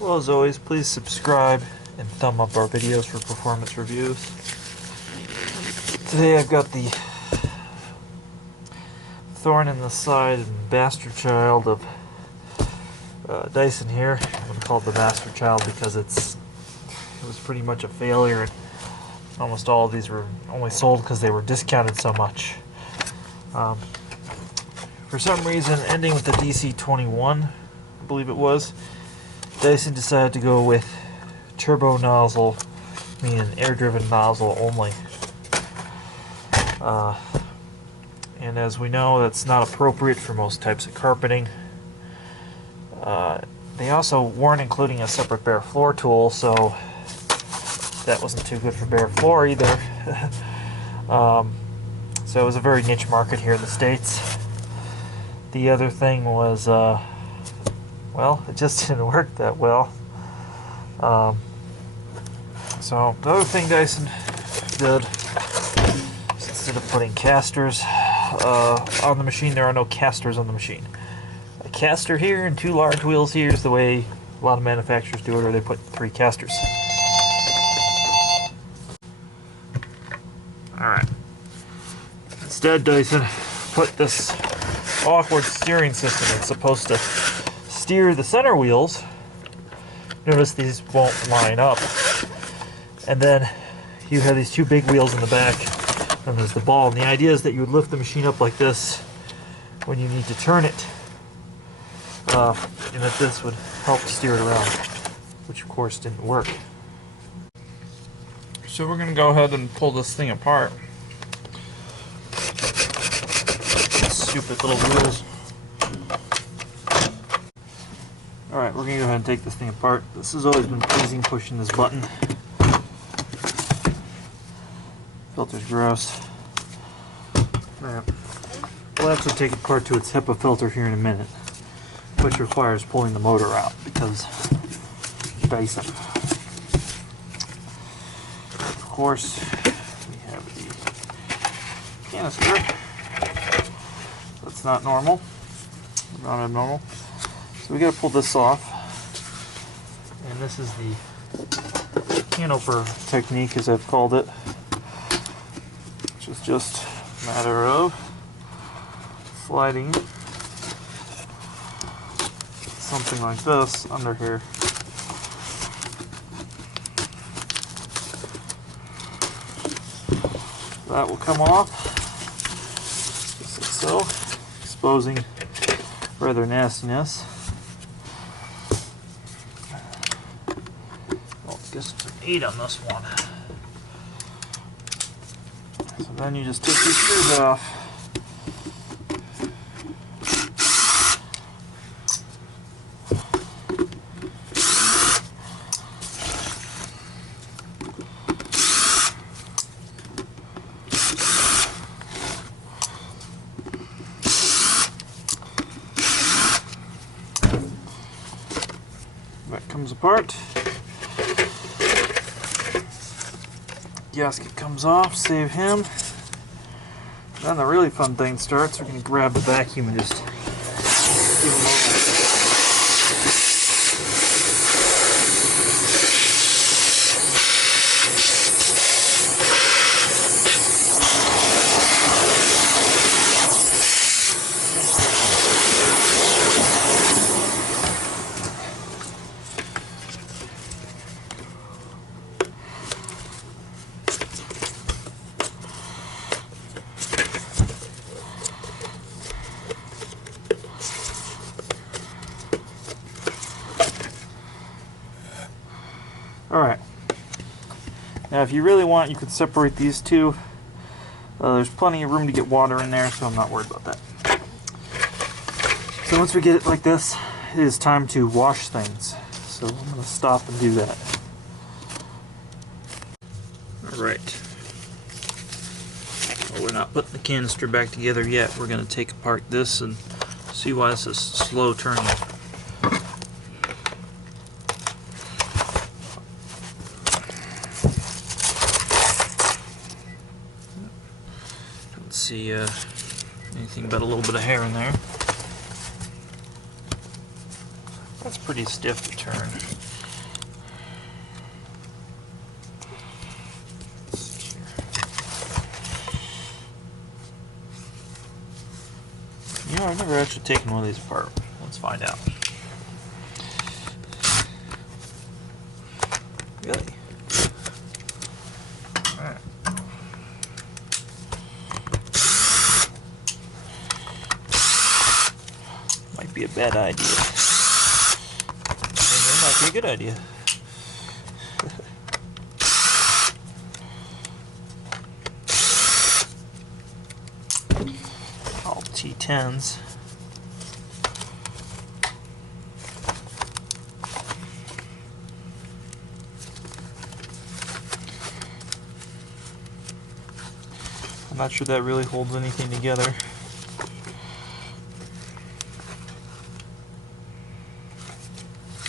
Well, as always, please subscribe and thumb up our videos for performance reviews. Today I've got the thorn in the side and bastard child of Dyson here. I'm going to call it the bastard child because it was pretty much a failure, and almost all of these were only sold because they were discounted so much. For some reason, ending with the DC21, I believe it was, Dyson decided to go with turbo nozzle, meaning an air-driven nozzle only. And as we know, that's not appropriate for most types of carpeting. They also weren't including a separate bare floor tool, so that wasn't too good for bare floor either. So it was a very niche market here in the States. The other thing was, well, it just didn't work that well. So the other thing Dyson did, instead of putting casters on the machine, there are no casters on the machine. A caster here and two large wheels here is the way a lot of manufacturers do it, or they put 3 casters. Alright. Instead, Dyson put this awkward steering system that's supposed to steer the center wheels. Notice these won't line up. And then you have these 2 big wheels in the back, and there's the ball. And the idea is that you would lift the machine up like this when you need to turn it, and that this would help steer it around, which of course didn't work. So we're going to go ahead and pull this thing apart. Stupid little wheels. Alright, we're going to go ahead and take this thing apart. This has always been pleasing, pushing this button. Filter's gross. Alright. We'll actually take it apart to its HEPA filter here in a minute, which requires pulling the motor out because Dyson. Of course, we have the canister. That's not normal, not abnormal. So we got to pull this off, and this is the canister technique, as I've called it, which is just a matter of sliding something like this under here. That will come off, just like so, exposing rather nastiness. Well, I guess it's an 8 on this one. So then you just take these screws off. That comes apart. Gasket comes off, save him. Then the really fun thing starts. We're going to grab the vacuum and just give him over. Alright, now if you really want, you could separate these two. There's plenty of room to get water in there, so I'm not worried about that. So once we get it like this, it is time to wash things. So I'm going to stop and do that. Alright, well, we're not putting the canister back together yet. We're going to take apart this and see why this is slow turning. See anything but a little bit of hair in there. That's pretty stiff to turn. know, I've never actually taken one of these apart. Let's find out. Really? Alright. Might be a bad idea. And it might be a good idea. All T10s. I'm not sure that really holds anything together.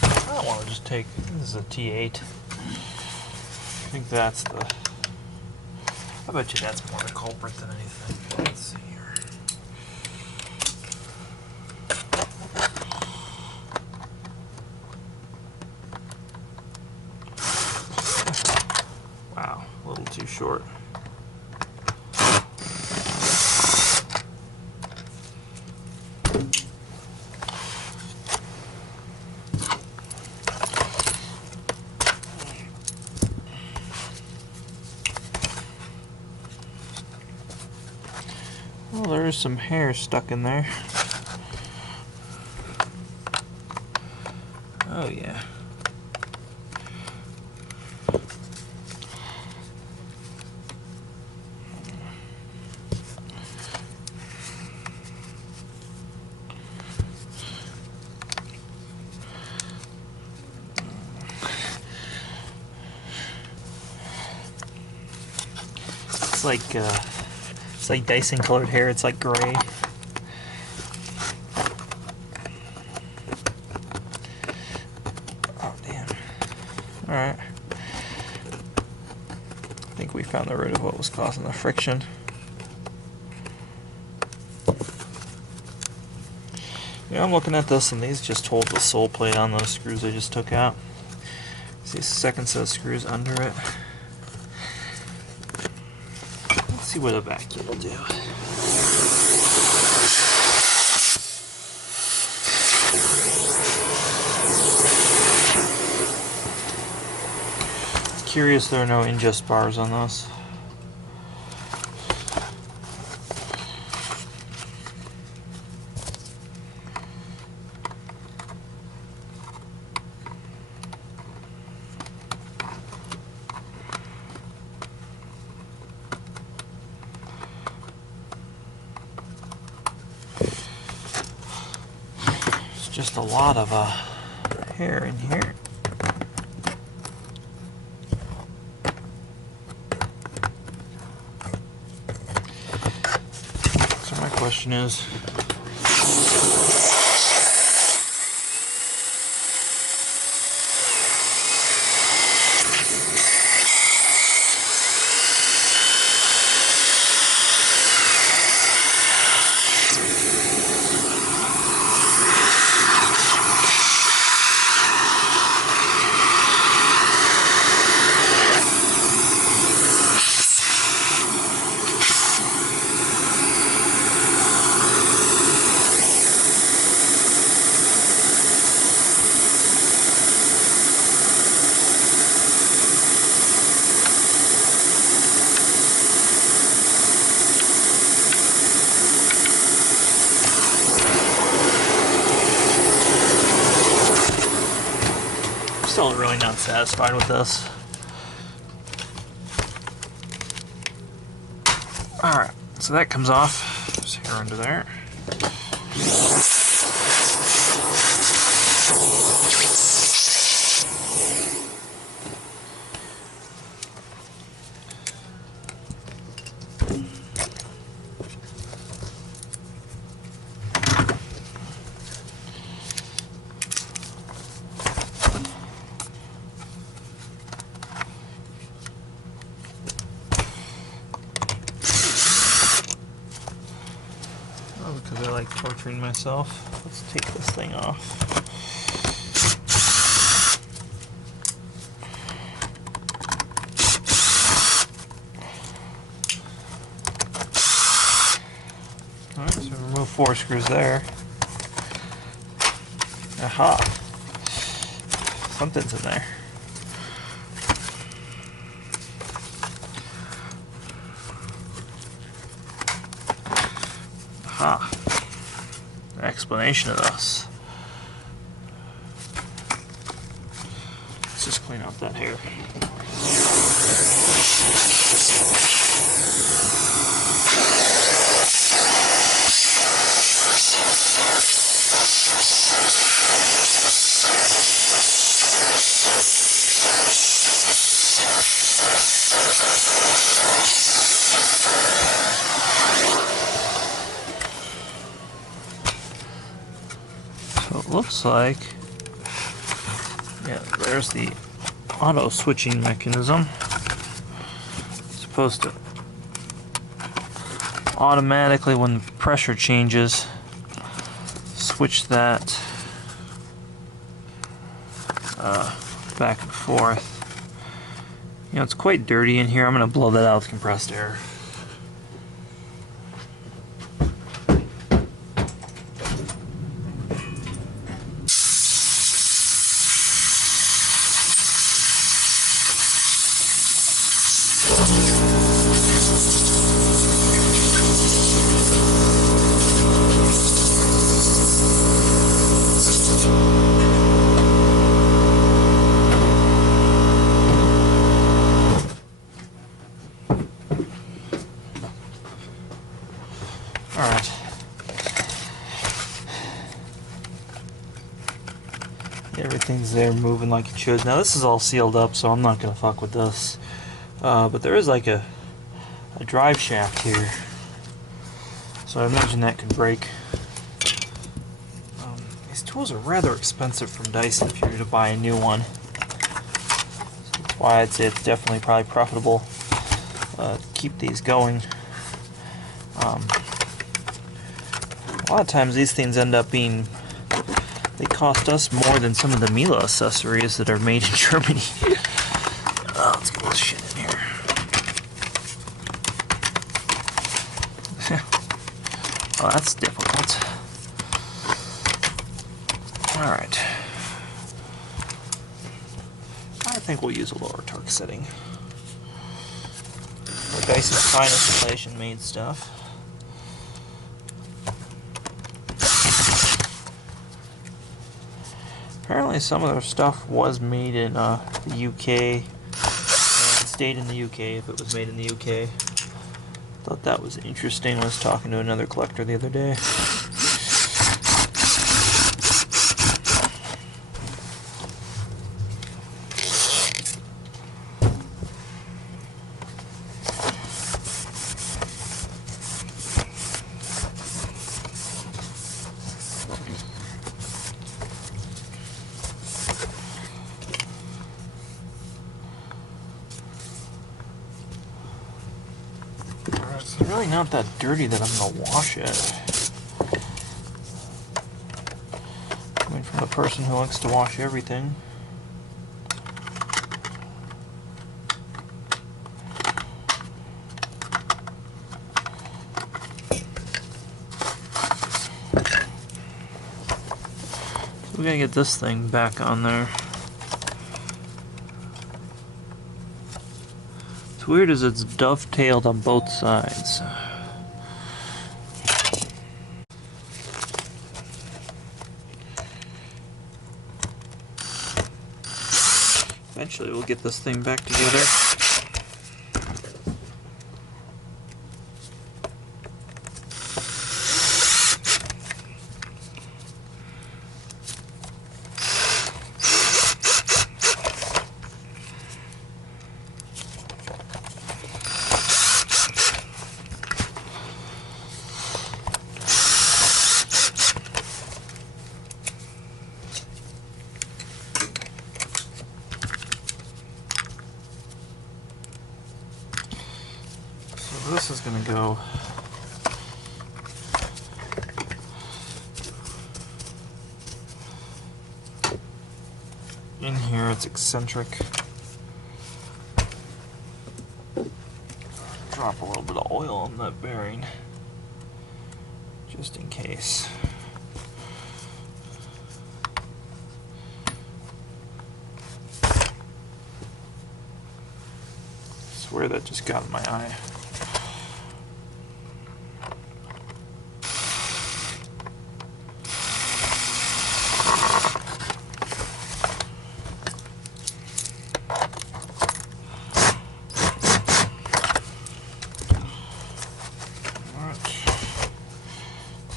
I don't want to just take, this is a T8. I think that's the, I bet you that's more the culprit than anything. Let's see here. Wow, a little too short. Well, there's some hair stuck in there. Oh yeah. It's like Dyson colored hair. It's like gray. Oh damn! All right. I think we found the root of what was causing the friction. Yeah, I'm looking at this, and these just hold the sole plate on those screws I just took out. See a second set of screws under it. Let's see what a vacuum will do. Curious there are no ingest bars on this. It's just a lot of hair in here. My question is, still really not satisfied with this. Alright, so that comes off. There's hair under there. Because I like torturing myself. Let's take this thing off. Alright, so remove 4 screws there. Aha. Something's in there. Aha. Explanation of this. Let's just clean out that hair. So it looks like, yeah, there's the auto switching mechanism. It's supposed to automatically, when the pressure changes, switch that back and forth. You know, it's quite dirty in here. I'm going to blow that out with compressed air. Alright. Everything's there moving like it should. Now this is all sealed up, so I'm not going to fuck with this. But there is like a drive shaft here. So I imagine that could break. These tools are rather expensive from Dyson if you were to buy a new one. So that's why I'd say it's definitely probably profitable to keep these going. A lot of times these things end up being, they cost us more than some of the Miele accessories that are made in Germany. Let's get this shit in here. Oh, that's difficult. Alright. I think we'll use a lower torque setting. For Dyson's finest inflation-made stuff. Apparently some of their stuff was made in the UK and stayed in the UK if it was made in the UK. Thought that was interesting. I was talking to another collector the other day. It's really not that dirty that I'm going to wash it. Coming from the person who likes to wash everything. So we got to get this thing back on there. What's weird is it's dovetailed on both sides. Eventually we'll get this thing back together. This is going to go in here. It's eccentric. Drop a little bit of oil on that bearing just in case. I swear that just got in my eye.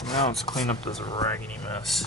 Now let's clean up this raggedy mess.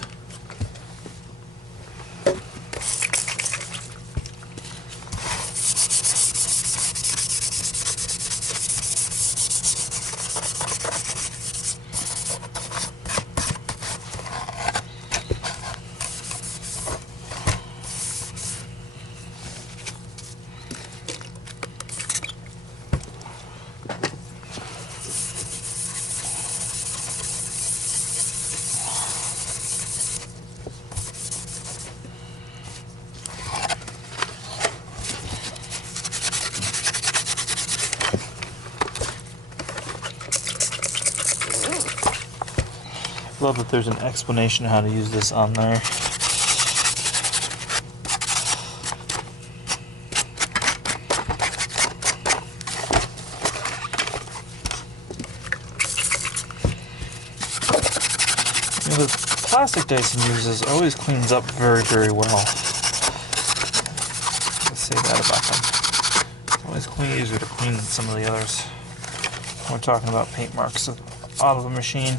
Love that there's an explanation how to use this on there. You know, the plastic Dyson uses always cleans up very, very well. Let's say that about them. It's always easier to clean than some of the others. We're talking about paint marks out of the machine.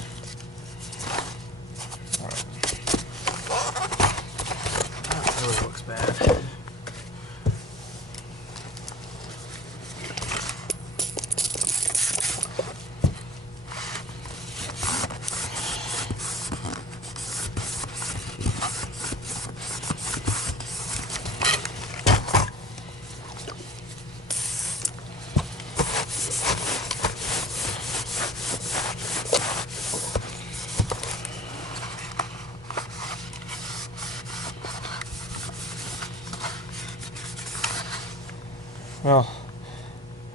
Looks bad. Well,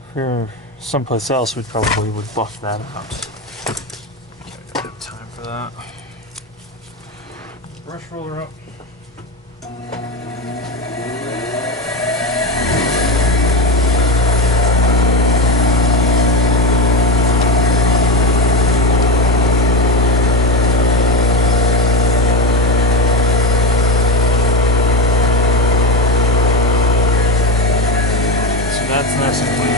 if we were someplace else, we probably would buff that out. Okay, I don't have time for that. Brush roller up. That's nice and clean.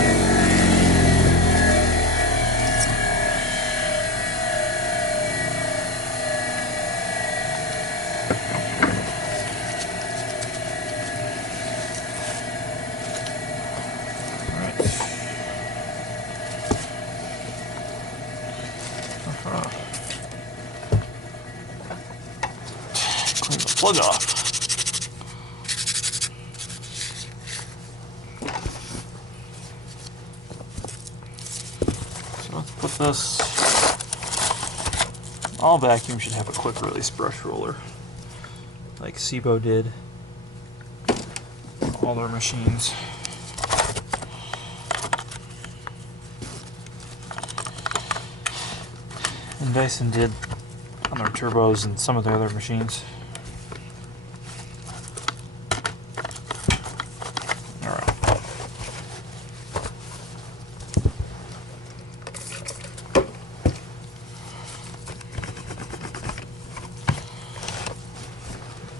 Alright. Clean the plug off. Put this, all vacuums should have a quick release brush roller, like SIBO did on all their machines. And Dyson did on their turbos and some of their other machines.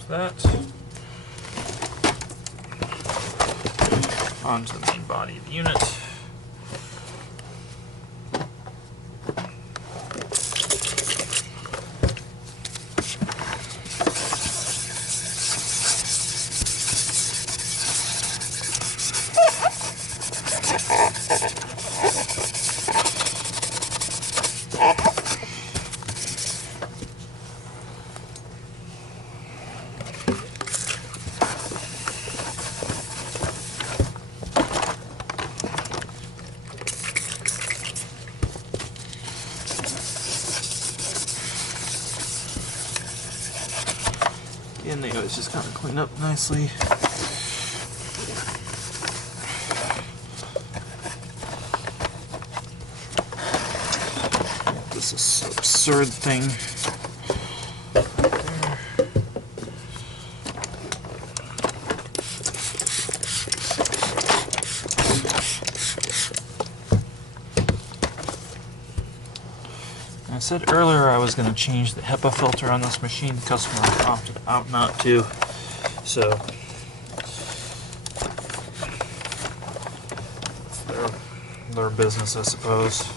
That onto the main body of the unit. And they always just kind of clean up nicely. This is so absurd thing. I said earlier I was going to change the HEPA filter on this machine. The customer opted out not to, so it's their business, I suppose.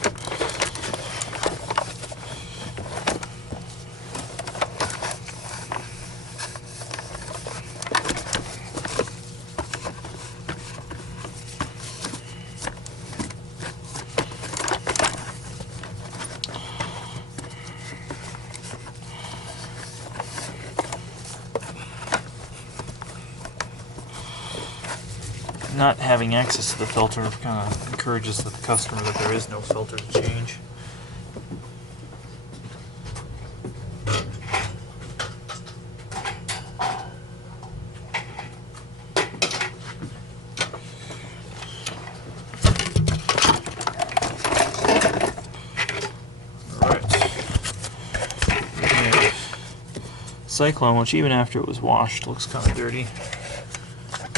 Not having access to the filter kind of encourages the customer that there is no filter to change. Alright. Cyclone, which even after it was washed looks kind of dirty.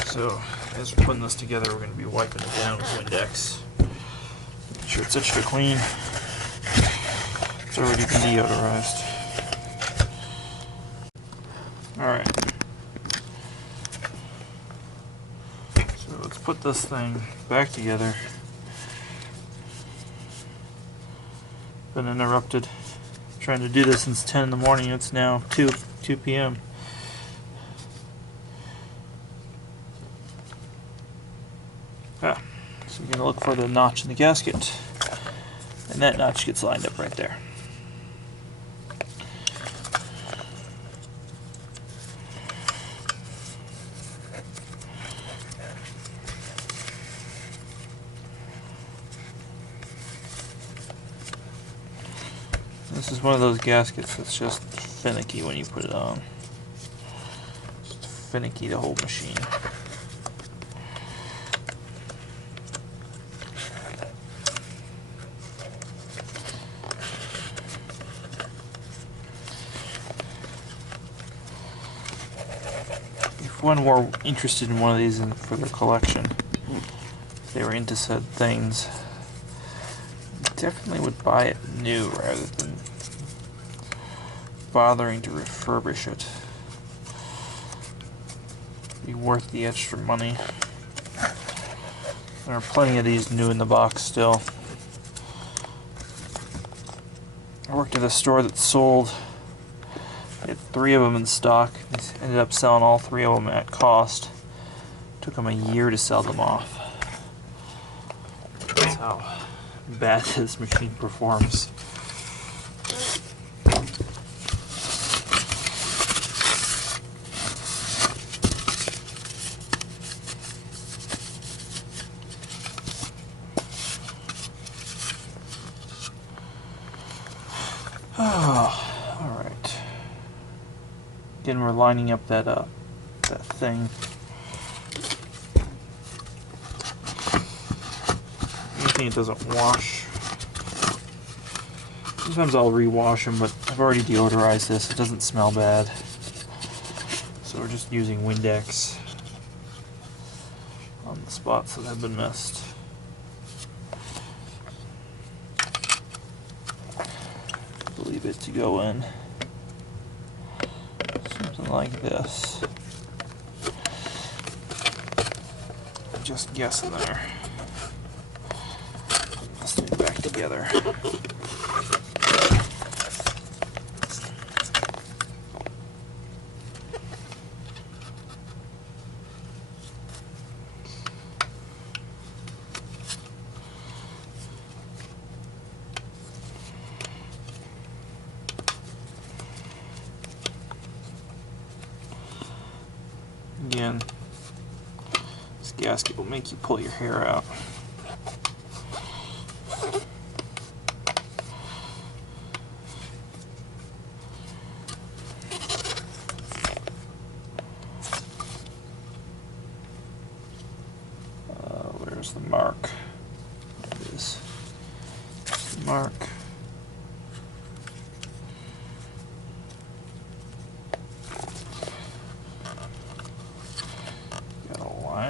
So as we're putting this together, we're going to be wiping it down with Windex. Make sure it's extra clean. It's already been deodorized. Alright. So let's put this thing back together. Been interrupted. Trying to do this since 10 in the morning. It's now 2 p.m. So you're going to look for the notch in the gasket, and that notch gets lined up right there. This is one of those gaskets that's just finicky when you put it on. Just finicky the whole machine. If one were interested in one of these for their collection, if they were into said things, definitely would buy it new rather than bothering to refurbish it. Be worth the extra money. There are plenty of these new in the box still. I worked at a store that sold, they had 3 of them in stock. They ended up selling all 3 of them at cost. Took them a year to sell them off. That's how bad this machine performs. Oh, all right. Again, we're lining up that thing. Anything that doesn't wash. Sometimes I'll rewash them, but I've already deodorized this. It doesn't smell bad. So we're just using Windex on the spots that have been missed. Leave it to go in. Something like this. Just guessing there. Put this thing back together. Again, this gasket will make you pull your hair out. Where's the mark? There it is. There's the mark.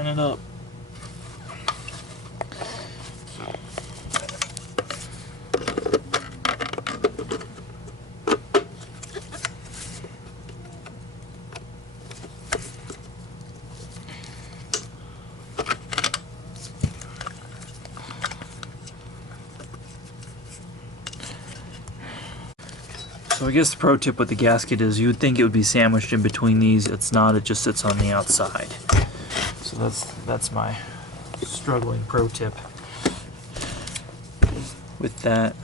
line it up. So I guess the pro tip with the gasket is you would think it would be sandwiched in between these. It's not, it just sits on the outside. So that's my struggling pro tip with that.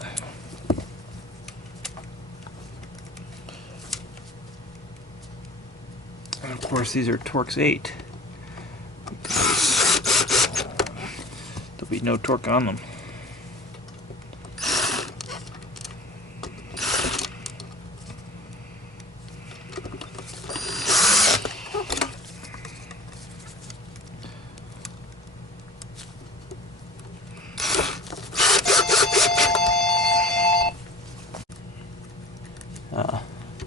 And of course these are Torx 8. There'll be no torque on them.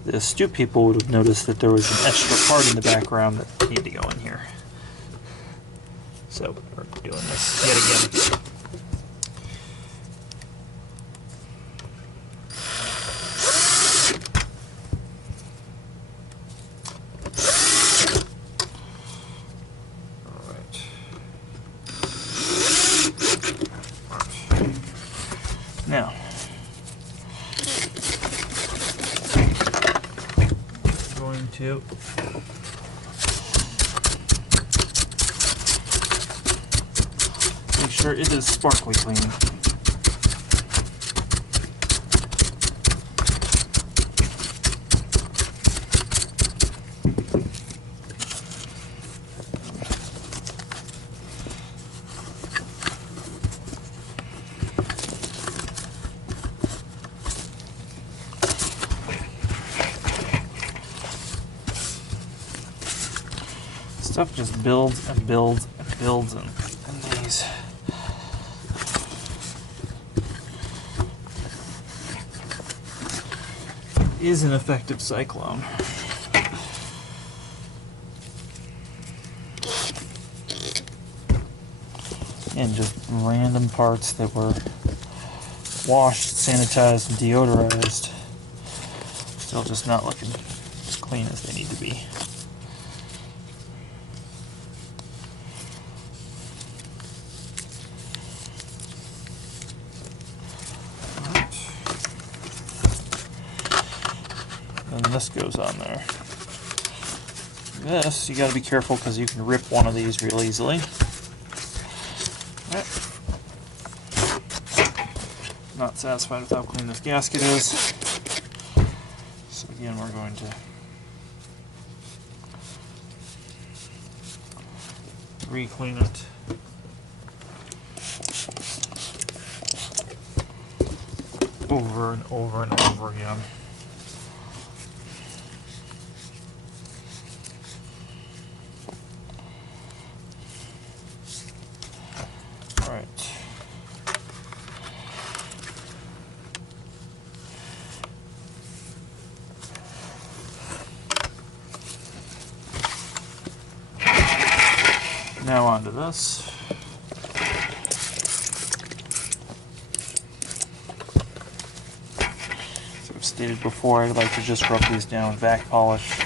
The astute people would have noticed that there was an extra part in the background that needed to go in here. So we're doing this yet again. Alright. Now, to make sure it is sparkly clean. Stuff just builds and builds and builds in these. It is an effective cyclone. And just random parts that were washed, sanitized, and deodorized. Still just not looking as clean as they need to be. And this goes on there. This, you gotta be careful because you can rip one of these real easily. Right. Not satisfied with how clean this gasket is. So again, we're going to re-clean it. Over and over and over again. Now onto this. As I've stated before, I'd like to just rub these down with vac polish.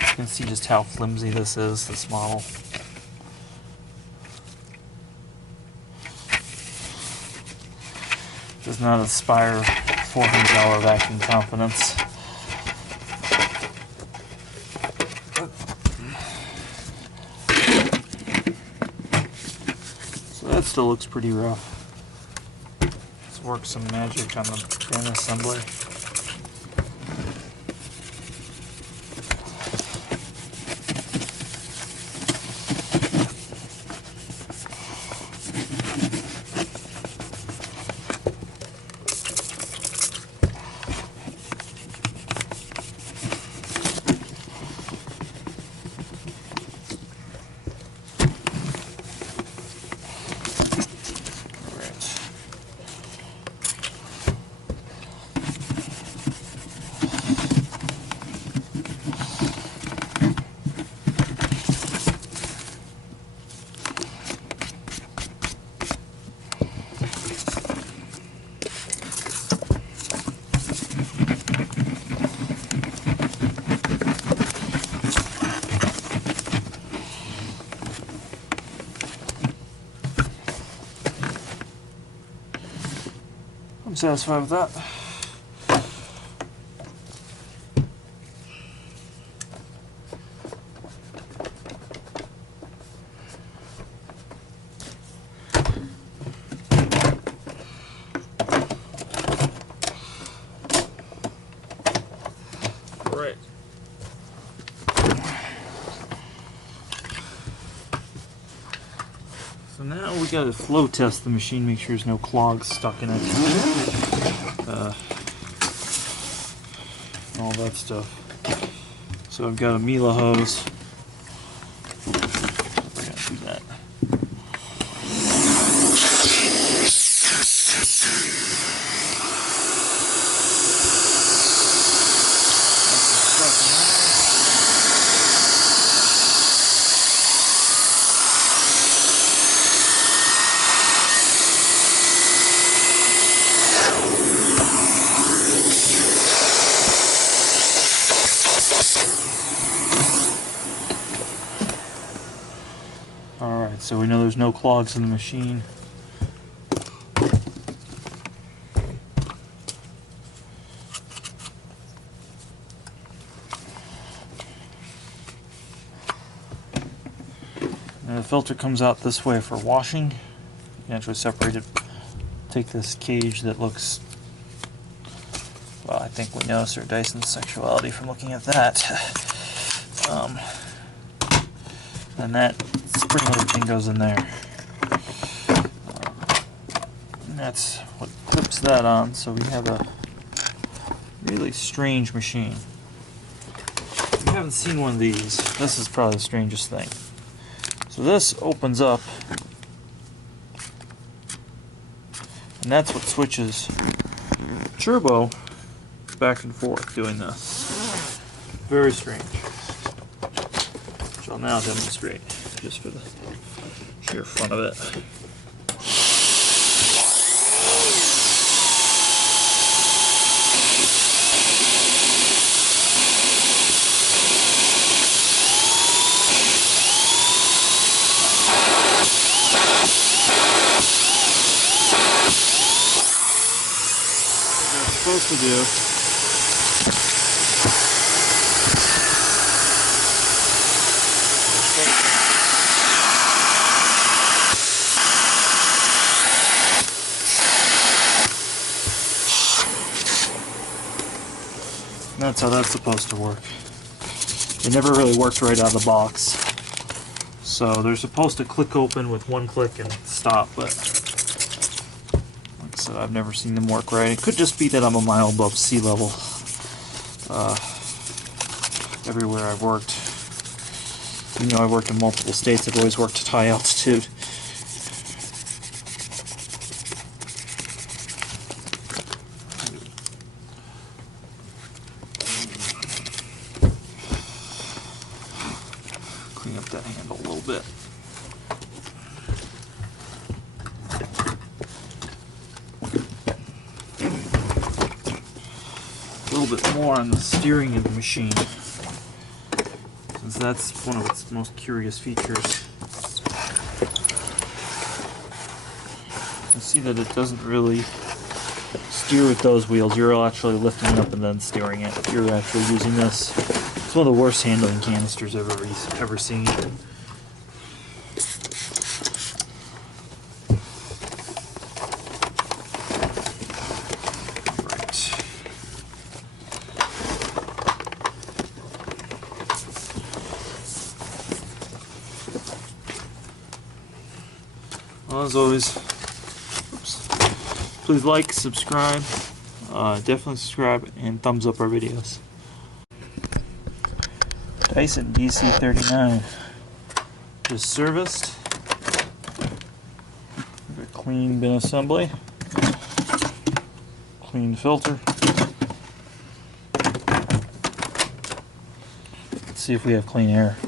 You can see just how flimsy this is, this model. Does not inspire $400 vacuum confidence. So that still looks pretty rough. Let's work some magic on the pin assembly. I'm satisfied with that. Right. So now we gotta flow test the machine, make sure there's no clogs stuck in it. All that stuff. So I've got a Miele hose. We're gonna do that. Alright, so we know there's no clogs in the machine. And the filter comes out this way for washing. You can actually separate it. Take this cage that looks, well, I think we know Sir Dyson's sexuality from looking at that. And that spring-loaded thing goes in there. And that's what clips that on, so we have a really strange machine. If you haven't seen one of these, this is probably the strangest thing. So this opens up, and that's what switches turbo back and forth doing this. Very strange. Which I'll now demonstrate just for the sheer fun of it. Supposed to do. And that's how that's supposed to work. It never really works right out of the box. So they're supposed to click open with one click and stop, but so I've never seen them work right. It could just be that I'm a mile above sea level. Everywhere I've worked, you know, I've worked in multiple states. I've always worked at high altitude. Clean up that handle a little bit. A little bit more on the steering of the machine, since that's one of its most curious features. You see that it doesn't really steer with those wheels. You're actually lifting it up and then steering it. You're actually using this. It's one of the worst handling canisters I've ever seen. Well, as always, please like, subscribe, definitely subscribe, and thumbs up our videos. Dyson DC39 just serviced. A clean bin assembly, clean filter. Let's see if we have clean air.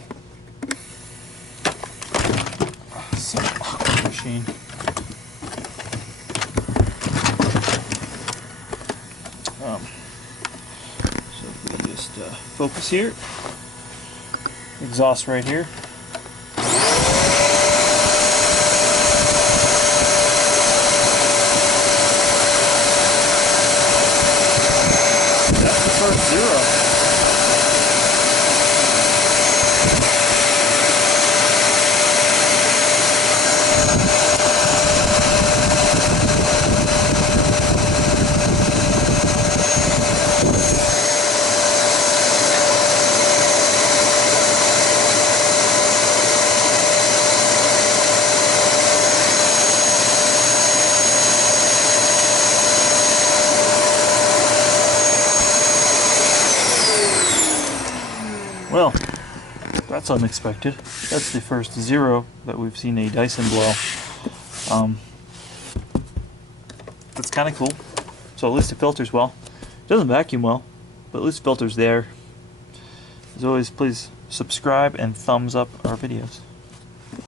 Machine. So if we just focus here, exhaust right here. Well, that's unexpected. That's the first 0 that we've seen a Dyson blow. That's kind of cool. So at least it filters well. It doesn't vacuum well, but at least it filters there. As always, please subscribe and thumbs up our videos.